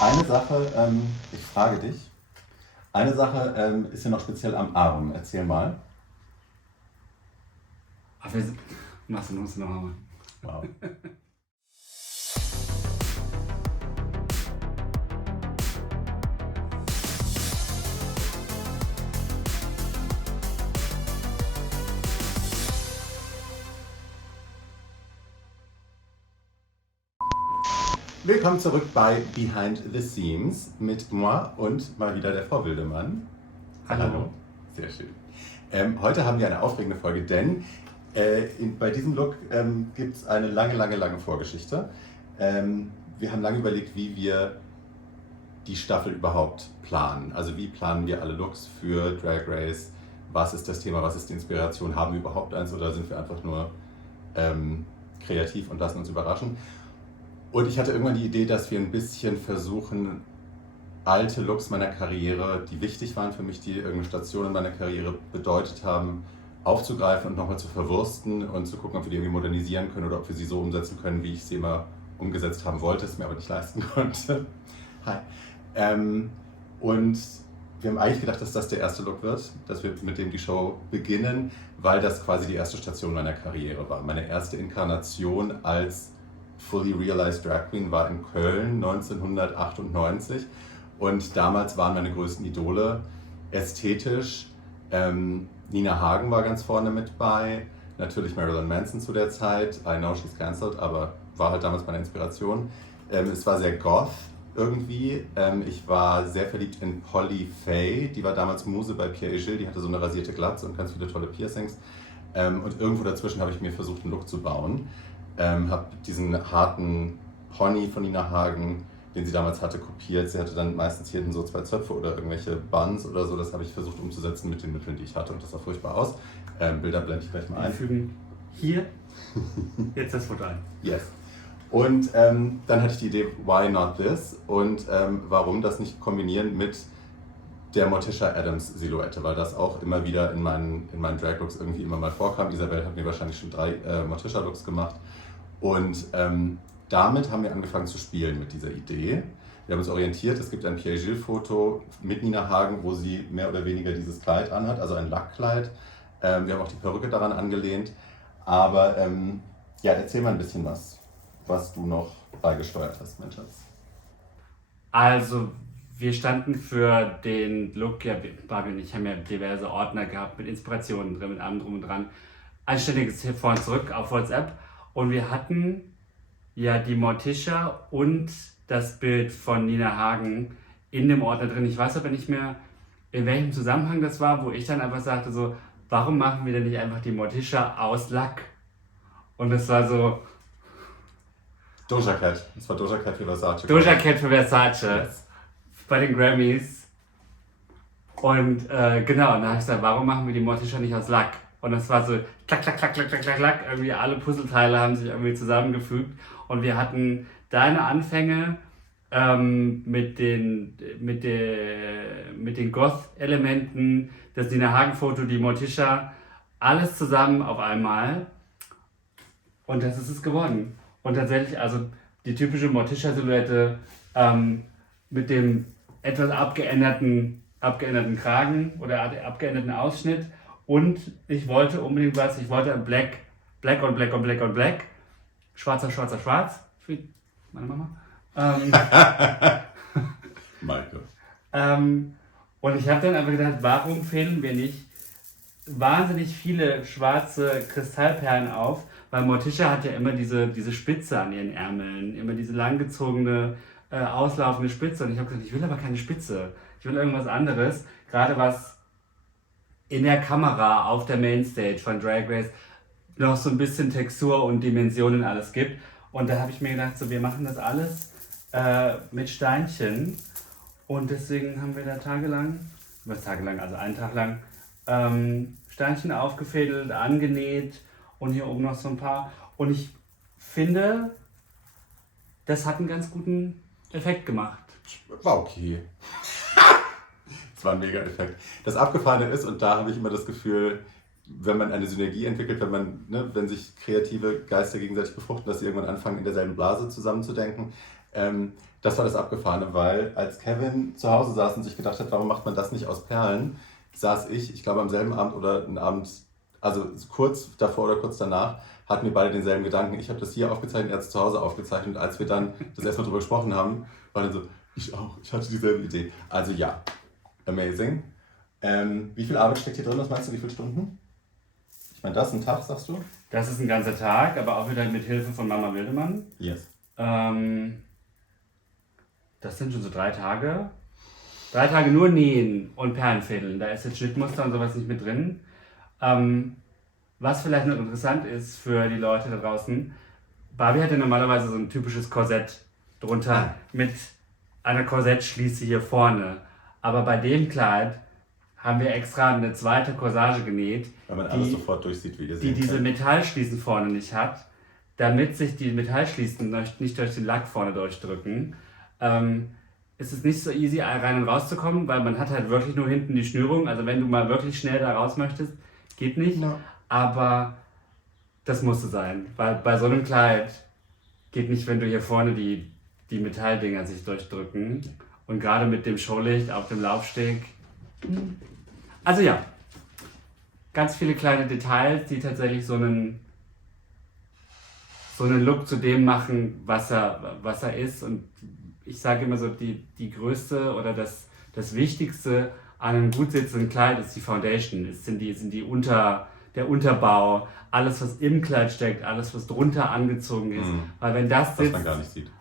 Eine Sache, ich frage dich, eine Sache ist ja noch speziell am Arm. Erzähl mal. Aber wir sind. Machst du noch mal. Wow. Willkommen zurück bei Behind the Scenes mit moi und mal wieder der Frau Wildemann. Hallo. Sehr schön. Heute haben wir eine aufregende Folge, denn bei diesem Look gibt es eine lange Vorgeschichte. Wir haben lange überlegt, wie wir die Staffel überhaupt planen. Also wie planen wir alle Looks für Drag Race? Was ist das Thema? Was ist die Inspiration? Haben wir überhaupt eins oder sind wir einfach nur kreativ und lassen uns überraschen? Und ich hatte irgendwann die Idee, dass wir ein bisschen versuchen, alte Looks meiner Karriere, die wichtig waren für mich, die irgendeine Station in meiner Karriere bedeutet haben, aufzugreifen und nochmal zu verwursten und zu gucken, ob wir die irgendwie modernisieren können oder ob wir sie so umsetzen können, wie ich sie immer umgesetzt haben wollte, es mir aber nicht leisten konnte. Hi. Und wir haben eigentlich gedacht, dass das der erste Look wird, dass wir mit dem die Show beginnen, weil das quasi die erste Station meiner Karriere war. Meine erste Inkarnation als Fully Realized Drag Queen war in Köln 1998 und damals waren meine größten Idole ästhetisch. Nina Hagen war ganz vorne mit bei, natürlich Marilyn Manson zu der Zeit, I know she's cancelled, aber war halt damals meine Inspiration. Es war sehr goth irgendwie. Ich war sehr verliebt in Polly Faye, die war damals Muse bei Pierre et Gilles, die hatte so eine rasierte Glatze und ganz viele tolle Piercings. Und irgendwo dazwischen habe ich mir versucht, einen Look zu bauen. Habe diesen harten Pony von Nina Hagen, den sie damals hatte, kopiert. Sie hatte dann meistens hier so 2 Zöpfe oder irgendwelche Buns oder so. Das habe ich versucht umzusetzen mit den Mitteln, die ich hatte und das sah furchtbar aus. Bilder blende ich gleich mal ein. Wir fügen hier jetzt das Foto ein. Yes. Und dann hatte ich die Idee, why not this? Und warum das nicht kombinieren mit der Morticia Addams Silhouette, weil das auch immer wieder in meinen Drag-Looks irgendwie immer mal vorkam. Isabel hat mir wahrscheinlich schon 3 Morticia-Looks gemacht. Und damit haben wir angefangen zu spielen mit dieser Idee. Wir haben uns orientiert, es gibt ein Pierre Gilles-Foto mit Nina Hagen, wo sie mehr oder weniger dieses Kleid anhat, also ein Lackkleid. Wir haben auch die Perücke daran angelehnt. Aber ja, erzähl mal ein bisschen was du noch beigesteuert hast, mein Schatz. Also, wir standen für den Look, ja, Barbie und ich haben ja diverse Ordner gehabt mit Inspirationen drin, mit allem drum und dran. Ein ständiges vor und zurück auf WhatsApp. Und wir hatten ja die Morticia und das Bild von Nina Hagen in dem Ordner drin. Ich weiß aber nicht mehr, in welchem Zusammenhang das war, wo ich dann einfach sagte so, warum machen wir denn nicht einfach die Morticia aus Lack? Und das war so... Doja Cat. Das war Doja Cat für Versace. Doja Cat für Versace. Yes. Bei den Grammys. Und genau, und da habe ich gesagt, warum machen wir die Morticia nicht aus Lack? Und das war so klack, klack, klack, klack, klack, klack, klack. Irgendwie alle Puzzleteile haben sich irgendwie zusammengefügt. Und wir hatten deine Anfänge mit den Goth-Elementen, das Nina Hagen-Foto, die Morticia, alles zusammen auf einmal. Und das ist es geworden. Und tatsächlich, also die typische Morticia-Silhouette mit dem etwas abgeänderten Kragen oder abgeänderten Ausschnitt. Und ich wollte unbedingt ich wollte Black on Black on Black on Black. Schwarzer, schwarzer, schwarz. Für meine Mama. Maike. Und ich habe dann einfach gedacht, warum fehlen wir nicht wahnsinnig viele schwarze Kristallperlen auf? Weil Morticia hat ja immer diese Spitze an ihren Ärmeln, immer diese langgezogene, auslaufende Spitze. Und ich habe gesagt, ich will aber keine Spitze. Ich will irgendwas anderes. Gerade was in der Kamera auf der Mainstage von Drag Race noch so ein bisschen Textur und Dimensionen alles gibt. Und da habe ich mir gedacht, so, wir machen das alles mit Steinchen. Und deswegen haben wir da also einen Tag lang, Steinchen aufgefädelt, angenäht und hier oben noch so ein paar. Und ich finde, das hat einen ganz guten Effekt gemacht. War okay. Das war ein Mega-Effekt. Das Abgefahrene ist, und da habe ich immer das Gefühl, wenn man eine Synergie entwickelt, wenn sich kreative Geister gegenseitig befruchten, dass sie irgendwann anfangen, in derselben Blase zusammenzudenken. Das war das Abgefahrene, weil als Kevin zu Hause saß und sich gedacht hat, warum macht man das nicht aus Perlen, saß ich glaube am selben Abend oder einen Abend, also kurz davor oder kurz danach, hatten wir beide denselben Gedanken. Ich habe das hier aufgezeichnet, er hat es zu Hause aufgezeichnet. Und als wir dann das erstmal drüber gesprochen haben, war dann so, ich auch, ich hatte dieselbe Idee. Also ja, amazing. Wie viel Arbeit steckt hier drin? Was meinst du, wie viele Stunden? Ich meine, das ist ein Tag, sagst du? Das ist ein ganzer Tag, aber auch wieder mit Hilfe von Mama Wildemann. Yes. Das sind schon so 3 Tage. 3 Tage nur nähen und Perlenfädeln. Da ist jetzt Schnittmuster und sowas nicht mit drin. Was vielleicht noch interessant ist für die Leute da draußen, Barbie hatte normalerweise so ein typisches Korsett drunter mit einer Korsettschließe hier vorne. Aber bei dem Kleid haben wir extra eine zweite Corsage genäht, Weil man alles sofort durchsieht, wie ihr seht. die diese Metallschließen vorne nicht hat, damit sich die Metallschließen nicht durch den Lack vorne durchdrücken. Ist es nicht so easy, rein und rauszukommen, weil man hat halt wirklich nur hinten die Schnürung. Also wenn du mal wirklich schnell da raus möchtest, geht nicht. No. Aber das musste sein, weil bei so einem Kleid geht nicht, wenn du hier vorne die Metalldinger sich durchdrücken. Und gerade mit dem Showlicht auf dem Laufsteg. Also ja, ganz viele kleine Details, die tatsächlich so einen Look zu dem machen, was er ist. Und ich sage immer so, die größte oder das Wichtigste an einem gut sitzenden Kleid ist die Foundation. Es sind der Unterbau, alles was im Kleid steckt, alles was drunter angezogen ist. Weil wenn das sitzt,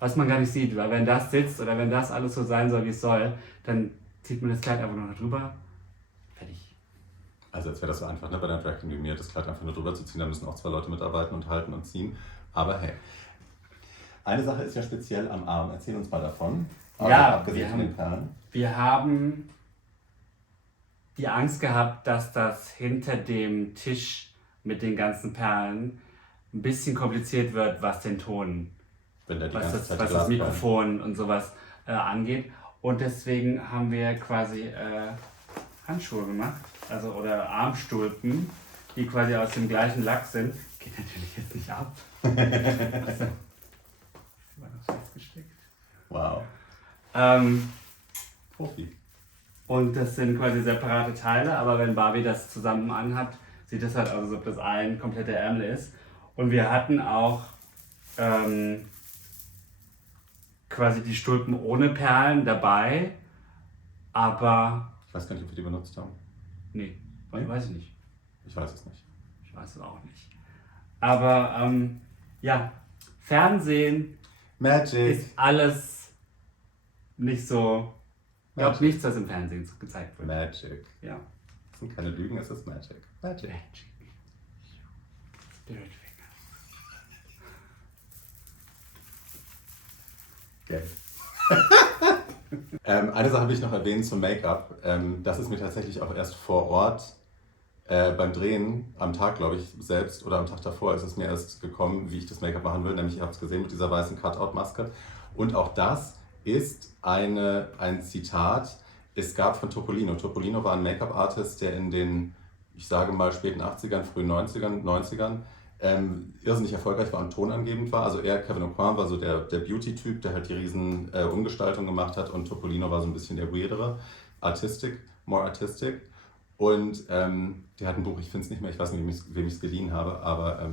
was man gar nicht sieht, weil wenn das sitzt oder wenn das alles so sein soll, wie es soll, dann zieht man das Kleid einfach nur noch drüber. Fertig. Also als wäre das so einfach, ne, bei der Drag Queen wie mir, das Kleid einfach nur drüber zu ziehen, da müssen auch 2 Leute mitarbeiten und halten und ziehen. Aber hey, eine Sache ist ja speziell am Arm. Erzähl uns mal davon. Ja, abgesehen von den Perlen. Wir haben die Angst gehabt, dass das hinter dem Tisch mit den ganzen Perlen ein bisschen kompliziert wird, was den Ton, Wenn der die was ganze Zeit das Mikrofon und sowas angeht. Und deswegen haben wir quasi Handschuhe gemacht, also oder Armstulpen, die quasi aus dem gleichen Lack sind. Geht natürlich jetzt nicht ab. Also, war noch festgesteckt. Wow. Profi. Und das sind quasi separate Teile, aber wenn Barbie das zusammen anhat, sieht das halt aus, als ob das ein kompletter Ärmel ist. Und wir hatten auch quasi die Stulpen ohne Perlen dabei, aber... Ich weiß gar nicht, ob wir die benutzt haben. Nee, weiß ich nicht. Ich weiß es nicht. Ich weiß es auch nicht. Aber ja, Fernsehen Magic. ist alles nicht so... Ich glaube nichts, was im Fernsehen gezeigt wird. Magic. Ja. Das sind keine Lügen, es ist Magic. Magic. Spirit Okay. Eine Sache will ich noch erwähnen zum Make-up. Das ist mir tatsächlich auch erst vor Ort beim Drehen, am Tag glaube ich selbst oder am Tag davor ist es mir erst gekommen, wie ich das Make-up machen will. Nämlich, ihr habt es gesehen mit dieser weißen Cutout-Maske. Und auch das ist ein Zitat. Es gab von Topolino. Topolino war ein Make-up-Artist, der in den, ich sage mal, späten 80ern, frühen 90ern irrsinnig erfolgreich war und tonangebend war. Also Kevin Aucoin war so der Beauty-Typ, der halt die riesen Umgestaltung gemacht hat und Topolino war so ein bisschen der weirdere, more artistic. Und der hat ein Buch, ich finde es nicht mehr, ich weiß nicht, wem ich es geliehen habe, aber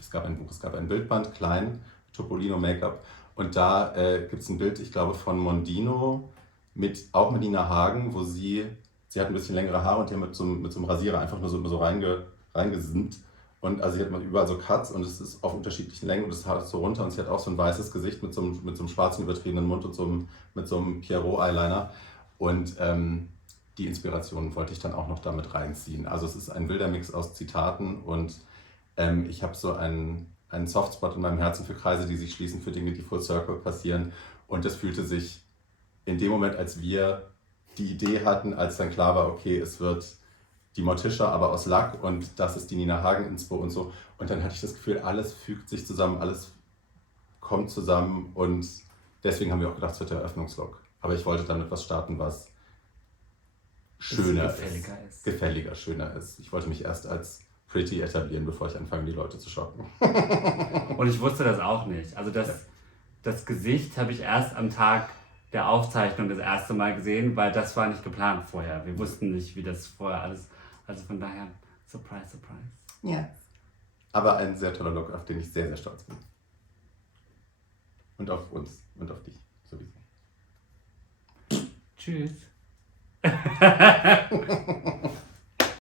es gab ein Buch, es gab ein Bildband, klein, Topolino Make-up. Und da gibt es ein Bild, ich glaube, von Mondino, auch mit Nina Hagen, wo sie hat ein bisschen längere Haare und die hat mit so einem Rasierer einfach nur so reingesimmt. Und also sie hat überall so Cuts und es ist auf unterschiedlichen Längen und das Haar ist so runter und sie hat auch so ein weißes Gesicht mit so einem schwarzen übertriebenen Mund und mit so einem Pierrot-Eyeliner. Und die Inspiration wollte ich dann auch noch damit reinziehen. Also es ist ein wilder Mix aus Zitaten und ich habe so einen Softspot in meinem Herzen für Kreise, die sich schließen, für Dinge, die Full Circle passieren. Und das fühlte sich in dem Moment, als wir die Idee hatten, als dann klar war, okay, es wird die Morticia, aber aus Lack und das ist die Nina Hagen-Inspo und so. Und dann hatte ich das Gefühl, alles fügt sich zusammen, alles kommt zusammen und deswegen haben wir auch gedacht, es wird der Eröffnungslook. Aber ich wollte damit was starten, was schöner ist. Gefälliger, schöner ist. Ich wollte mich erst als pretty etablieren, bevor ich anfange, die Leute zu schocken. Und ich wusste das auch nicht. Also das Gesicht habe ich erst am Tag der Aufzeichnung das erste Mal gesehen, weil das war nicht geplant vorher. Wir wussten nicht, wie das vorher alles. Also von daher, surprise, surprise. Ja. Aber ein sehr toller Look, auf den ich sehr, sehr stolz bin. Und auf uns und auf dich sowieso. Tschüss.